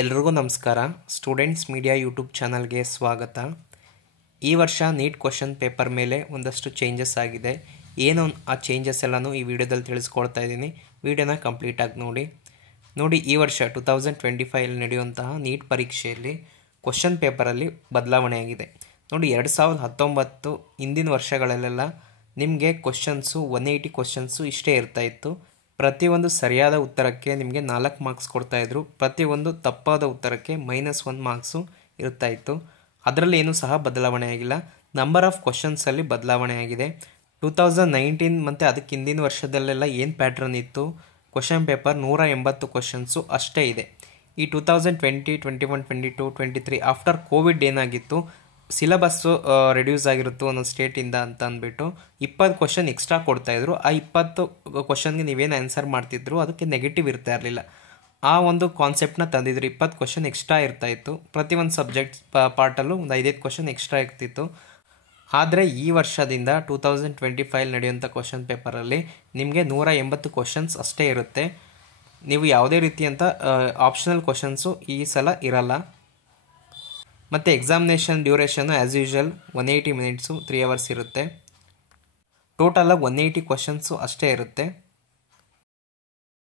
ಎಲ್ರಿಗೂ ನಮಸ್ಕಾರ. Students media YouTube ಚಾನಲ್ಗೆ ಸ್ವಾಗತ. ಈ ವರ್ಷ ನೀಟ್ ಕ್ವಶನ್ ಪೇಪರ್ ಮೇಲೆ ಒಂದಷ್ಟು ಚೇಂಜಸ್ ಆಗಿದೆ. ಏನು ಆ ಚೇಂಜಸ್ ಎಲ್ಲನೂ ಈ ವಿಡಿಯೋದಲ್ಲಿ ತಿಳಿಸ್ಕೊಡ್ತಾ ಇದ್ದೀನಿ. ವಿಡಿಯೋನ ಕಂಪ್ಲೀಟಾಗಿ ನೋಡಿ. ಈ ವರ್ಷ 2025 ನಡೆಯುವಂತಹ ನೀಟ್ ಪರೀಕ್ಷೆಯಲ್ಲಿ ಕ್ವಶನ್ ಪೇಪರಲ್ಲಿ ಬದಲಾವಣೆ ಆಗಿದೆ. ನೋಡಿ, 2019 ಹಿಂದಿನ ವರ್ಷಗಳಲ್ಲೆಲ್ಲ ನಿಮಗೆ ಕ್ವಶನ್ಸು 180 ಕ್ವಶನ್ಸು ಇಷ್ಟೇ ಇರ್ತಾಯಿತ್ತು. ಪ್ರತಿಯೊಂದು ಸರಿಯಾದ ಉತ್ತರಕ್ಕೆ ನಿಮಗೆ 4 ಮಾರ್ಕ್ಸ್ ಕೊಡ್ತಾಯಿದ್ರು. ಪ್ರತಿಯೊಂದು ತಪ್ಪಾದ ಉತ್ತರಕ್ಕೆ -1 ಮಾರ್ಕ್ಸು ಇರ್ತಾಯಿತ್ತು. ಅದರಲ್ಲಿ ಏನೂ ಸಹ ಬದಲಾವಣೆ ಆಗಿಲ್ಲ. ನಂಬರ್ ಆಫ್ ಕ್ವಶನ್ಸಲ್ಲಿ ಬದಲಾವಣೆ ಆಗಿದೆ. 2019 ಮತ್ತು ಅದಕ್ಕೆ ಹಿಂದಿನ ವರ್ಷದಲ್ಲೆಲ್ಲ ಏನು ಪ್ಯಾಟ್ರನ್ ಇತ್ತು, ಕ್ವಶನ್ ಪೇಪರ್ 180 ಕ್ವಶನ್ಸು ಅಷ್ಟೇ ಇದೆ. ಈ 2020, 21, 22, 23 ಆಫ್ಟರ್ ಕೋವಿಡ್ ಏನಾಗಿತ್ತು, ಸಿಲೆಬಸ್ಸು ರೆಡ್ಯೂಸ್ ಆಗಿರುತ್ತು ಒಂದೊಂದು ಸ್ಟೇಟಿಂದ ಅಂತ ಅಂದ್ಬಿಟ್ಟು 20 ಕ್ವಶನ್ ಎಕ್ಸ್ಟ್ರಾ ಕೊಡ್ತಾಯಿದ್ರು. ಆ 20 ಕ್ವಶನ್ಗೆ ನೀವೇನು ಆನ್ಸರ್ ಮಾಡ್ತಿದ್ರು ಅದಕ್ಕೆ ನೆಗೆಟಿವ್ ಇರ್ತಾ ಇರಲಿಲ್ಲ. ಆ ಒಂದು ಕಾನ್ಸೆಪ್ಟನ್ನ ತಂದಿದ್ರು. 20 ಕ್ವಶನ್ ಎಕ್ಸ್ಟ್ರಾ ಇರ್ತಾಯಿತ್ತು. ಪ್ರತಿಯೊಂದು ಸಬ್ಜೆಕ್ಟ್ ಪಾರ್ಟಲ್ಲೂ ಒಂದು 5 ಕ್ವಶನ್ ಎಕ್ಸ್ಟ್ರಾ ಇರ್ತಿತ್ತು. ಆದರೆ ಈ ವರ್ಷದಿಂದ 2025 ನಡೆಯುವಂಥ ಕ್ವಶನ್ ಪೇಪರಲ್ಲಿ ನಿಮಗೆ 180 ಕ್ವಶನ್ಸ್ ಅಷ್ಟೇ ಇರುತ್ತೆ. ನೀವು ಯಾವುದೇ ರೀತಿಯಂಥ ಆಪ್ಷನಲ್ ಕ್ವಶನ್ಸು ಈ ಸಲ ಇರಲ್ಲ. ಮತ್ತು ಎಕ್ಸಾಮಿನೇಷನ್ ಡ್ಯೂರೇಷನ್ನು ಆ್ಯಸ್ ಯೂಶ್ವಲ್ 180 ಮಿನಿಟ್ಸು 3 ಅವರ್ಸ್ ಇರುತ್ತೆ. ಟೋಟಲಾಗಿ 180 ಕ್ವಶನ್ಸು ಅಷ್ಟೇ ಇರುತ್ತೆ.